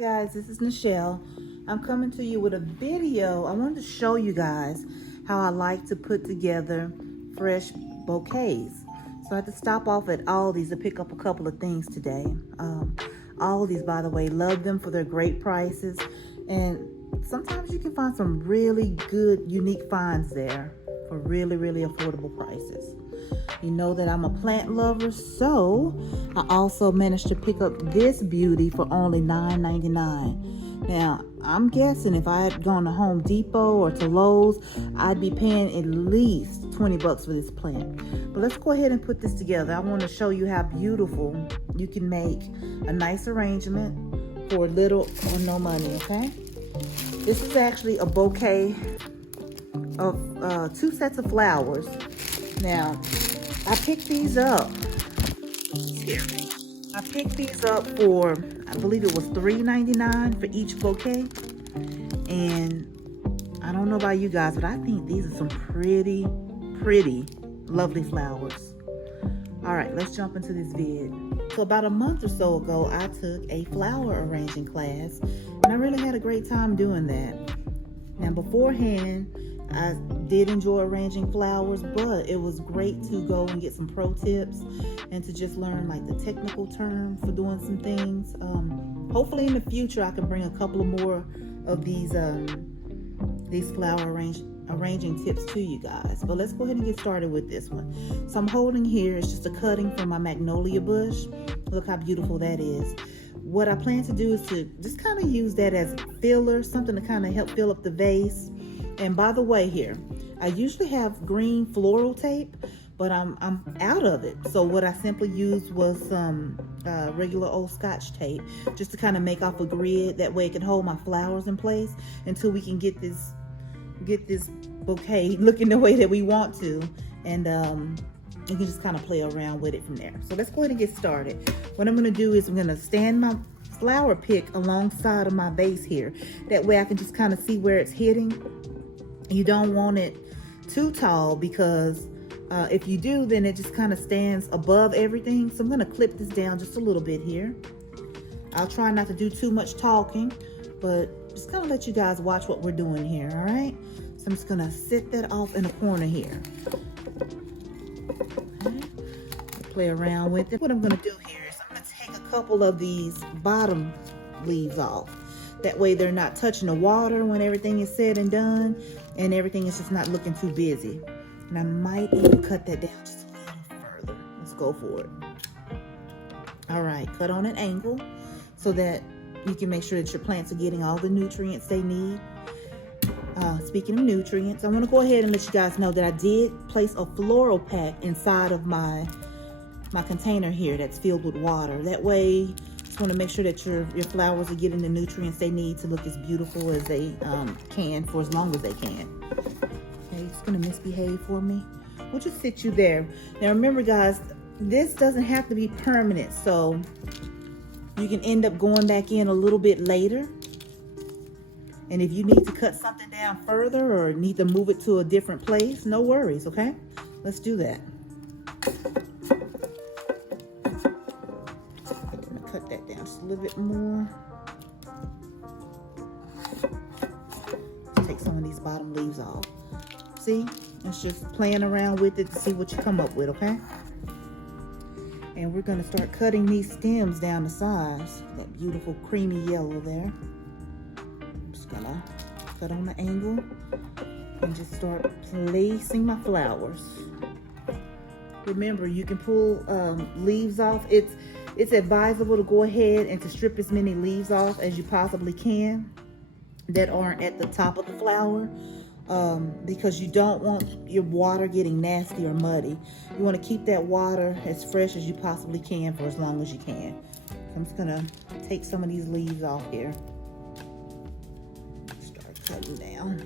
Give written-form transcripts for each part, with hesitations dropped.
Guys, this is Nichelle. I'm coming to you with a video. I wanted to show you guys how I like to put together fresh bouquets. So I had to stop off at Aldi's to pick up a couple of things today. Aldi's, by the way, love them for their great prices. And sometimes you can find some really good, unique finds there for really, really affordable prices. You know that I'm a plant lover, so I also managed to pick up this beauty for only $9.99. Now, I'm guessing if I had gone to Home Depot or to Lowe's, I'd be paying at least 20 bucks for this plant. But let's go ahead and put this together. I want to show you how beautiful you can make a nice arrangement for little or no money, okay? This is actually a bouquet of 2 sets of flowers. Now, I picked these up. Here. I picked these up for, I believe it was $3.99 for each bouquet. And I don't know about you guys, but I think these are some pretty, lovely flowers. All right, let's jump into this vid. So about a month or so ago, I took a flower arranging class, and I really had a great time doing that. Now beforehand, I did enjoy arranging flowers, but it was great to go and get some pro tips and to just learn like the technical terms for doing some things. Hopefully in the future I can bring a couple of more of these flower arranging tips to you guys. But let's go ahead and get started with this one. So I'm holding here, it's just a cutting from my magnolia bush. Look how beautiful that is. What I plan to do is to just kind of use that as filler, something to kind of help fill up the vase. And by the way, here I usually have green floral tape, but I'm out of it. So what I simply used was some regular old Scotch tape, just to kind of make off a grid. That way it can hold my flowers in place until we can get this bouquet looking the way that we want to, and you can just kind of play around with it from there. So let's go ahead and get started. What I'm going to do is I'm going to stand my flower pick alongside of my vase here. That way I can just kind of see where it's hitting. You don't want it too tall, because if you do, then it just kind of stands above everything. So I'm going to clip this down just a little bit here. I'll try not to do too much talking, but just kind of let you guys watch what we're doing here. All right, so I'm just going to sit that off in a corner here. Okay. Play around with it. What I'm going to do here is I'm going to take a couple of these bottom leaves off. That way they're not touching the water when everything is said and done, and everything is just not looking too busy. And I might even cut that down just a little further. Let's go for it. All right, cut on an angle so that you can make sure that your plants are getting all the nutrients they need. Speaking of nutrients, I want to go ahead and let you guys know that I did place a floral pack inside of my container here that's filled with water. That way, just want to make sure that your flowers are getting the nutrients they need to look as beautiful as they can for as long as they can. Okay, it's going to misbehave for me. We'll just sit you there. Now remember guys, this doesn't have to be permanent, so you can end up going back in a little bit later. And if you need to cut something down further or need to move it to a different place, no worries, okay? Let's do that. Cut that down just a little bit more. Take some of these bottom leaves off. See, it's just playing around with it to see what you come up with, okay? And we're gonna start cutting these stems down the sides. That beautiful creamy yellow there. I'm just gonna cut on the angle and just start placing my flowers. Remember, you can pull leaves off. It's advisable to go ahead and to strip as many leaves off as you possibly can that aren't at the top of the flower, because you don't want your water getting nasty or muddy. You want to keep that water as fresh as you possibly can for as long as you can. So I'm just gonna take some of these leaves off here. Start cutting down.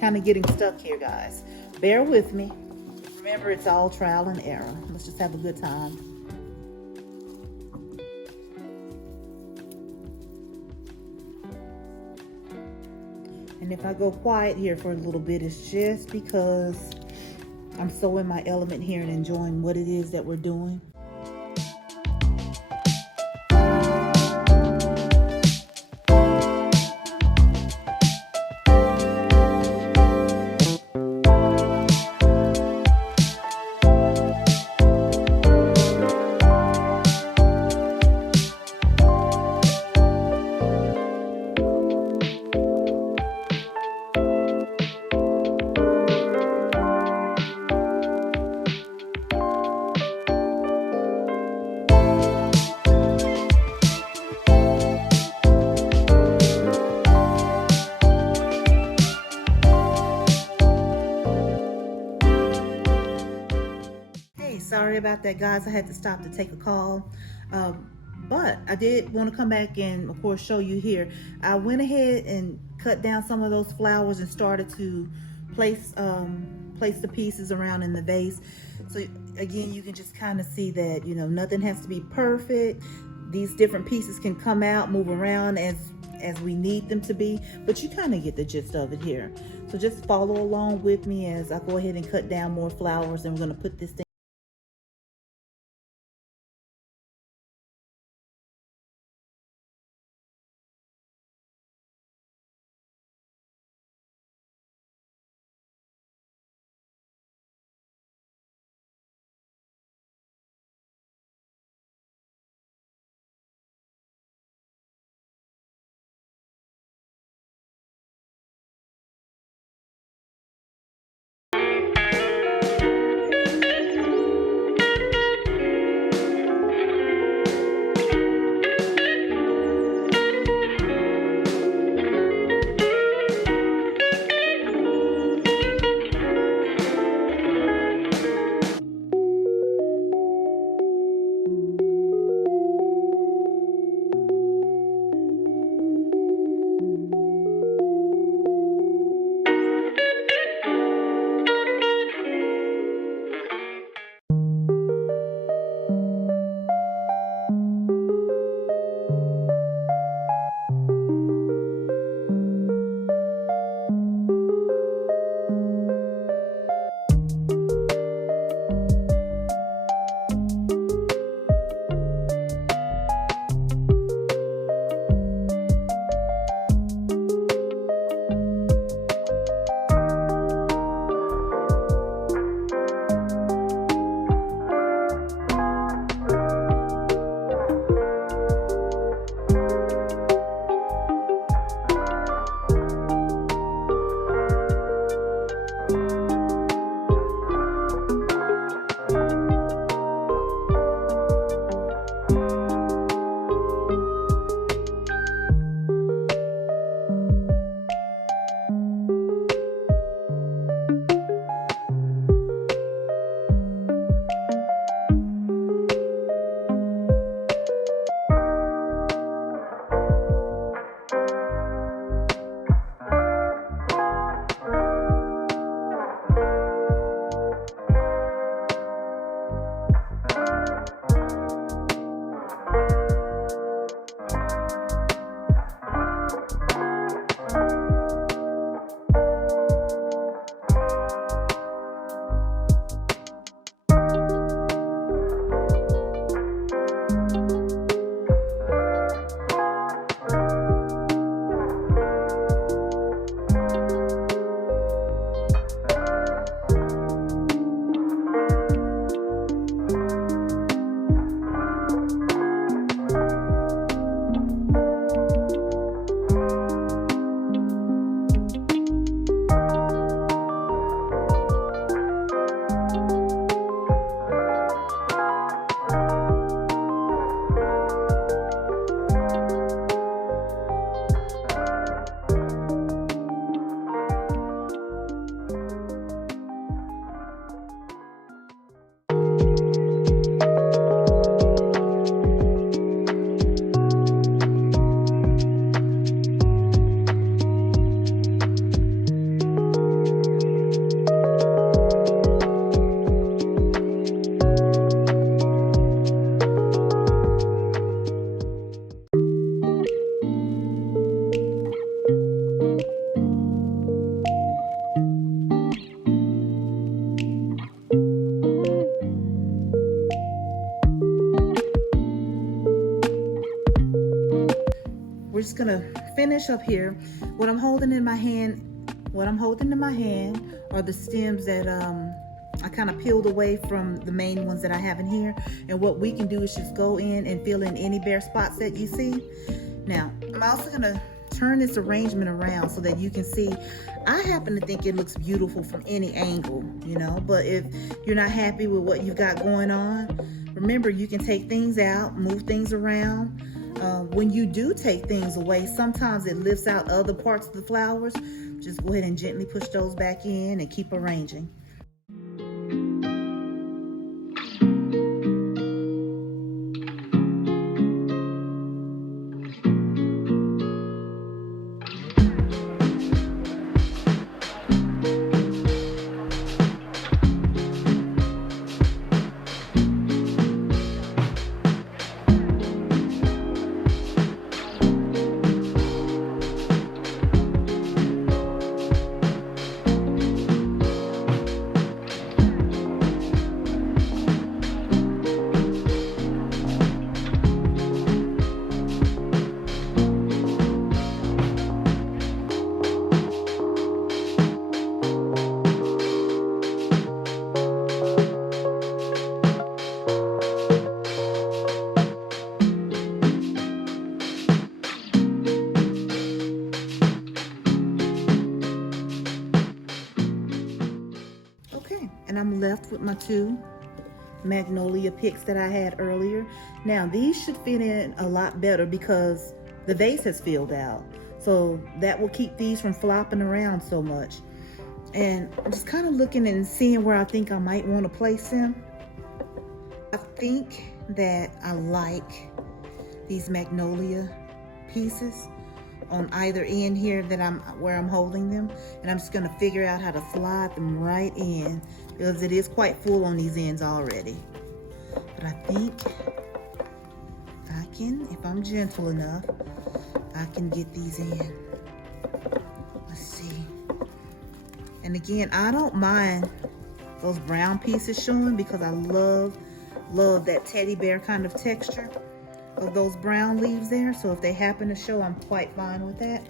Kind of getting stuck here, guys. Bear with me. Remember, it's all trial and error. Let's just have a good time. And if I go quiet here for a little bit, it's just because I'm so in my element here and enjoying what it is that we're doing. Hey, sorry about that, guys. I had to stop to take a call. But I did want to come back and, of course, show you here. I went ahead and cut down some of those flowers and started to place the pieces around in the vase. So again, you can just kind of see that, you know, nothing has to be perfect. These different pieces can come out, move around as we need them to be, but you kind of get the gist of it here. So just follow along with me as I go ahead and cut down more flowers, and we're going to put this thing. we're just gonna finish up here. What I'm holding in my hand are the stems that I kind of peeled away from the main ones that I have in here. And what we can do is just go in and fill in any bare spots that you see. Now, I'm also gonna turn this arrangement around so that you can see. I happen to think it looks beautiful from any angle, you know, but if you're not happy with what you've got going on, remember, you can take things out, move things around. When you do take things away, sometimes it lifts out other parts of the flowers. Just go ahead and gently push those back in and keep arranging. And I'm left with my 2 magnolia picks that I had earlier. Now these should fit in a lot better because the vase has filled out. So that will keep these from flopping around so much. And I'm just kind of looking and seeing where I think I might want to place them. I think that I like these magnolia pieces on either end here that where I'm holding them, and I'm just going to figure out how to slide them right in because it is quite full on these ends already. But I think I can, if I'm gentle enough, I can get these in. Let's see. And again, I don't mind those brown pieces showing because I love that teddy bear kind of texture of those brown leaves there. So if they happen to show, I'm quite fine with that.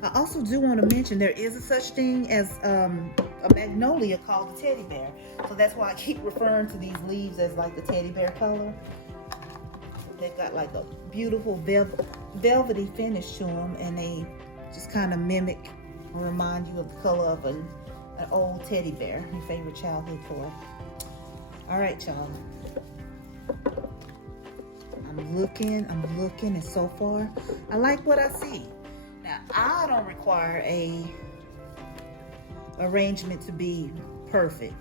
I also do want to mention there is a such thing as a magnolia called the teddy bear. So that's why I keep referring to these leaves as like the teddy bear color. They've got like a beautiful velvety finish to them, and they just kind of mimic or remind you of the color of an old teddy bear, your favorite childhood toy. All right, y'all. I'm looking, and so far, I like what I see. Now, I don't require a arrangement to be perfect.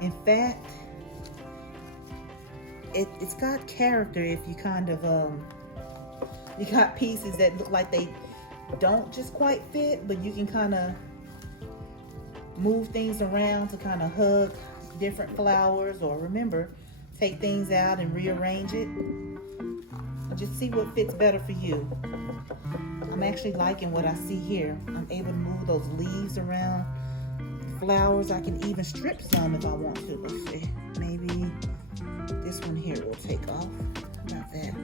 In fact, it's got character if you kind of, you got pieces that look like they don't just quite fit, but you can kind of move things around to kind of hug different flowers, or remember, take things out and rearrange it. Just see what fits better for you. I'm actually liking what I see here. I'm able to move those leaves around, flowers. I can even strip some if I want to. Let's see. Maybe this one here will take off. How about that?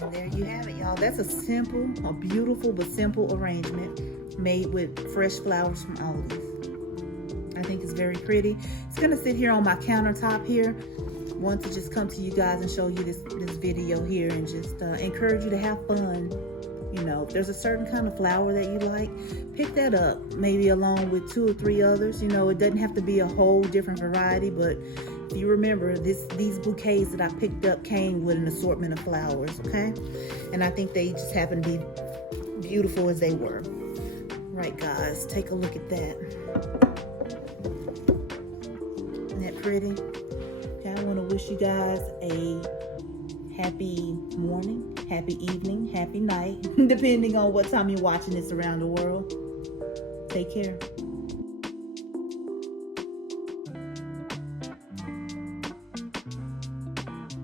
And there you have it, y'all. That's a beautiful but simple arrangement made with fresh flowers from Aldi's. I think it's very pretty. It's gonna sit here on my countertop here. Want to just come to you guys and show you this video here and just encourage you to have fun. You know, if there's a certain kind of flower that you like, pick that up, maybe along with 2 or 3 others. You know, it doesn't have to be a whole different variety, but if you remember, these bouquets that I picked up came with an assortment of flowers, okay? And I think they just happen to be beautiful as they were. Right, guys, take a look at that. Isn't that pretty? I want to wish you guys a happy morning, happy evening, happy night, depending on what time you're watching this around the world. Take care.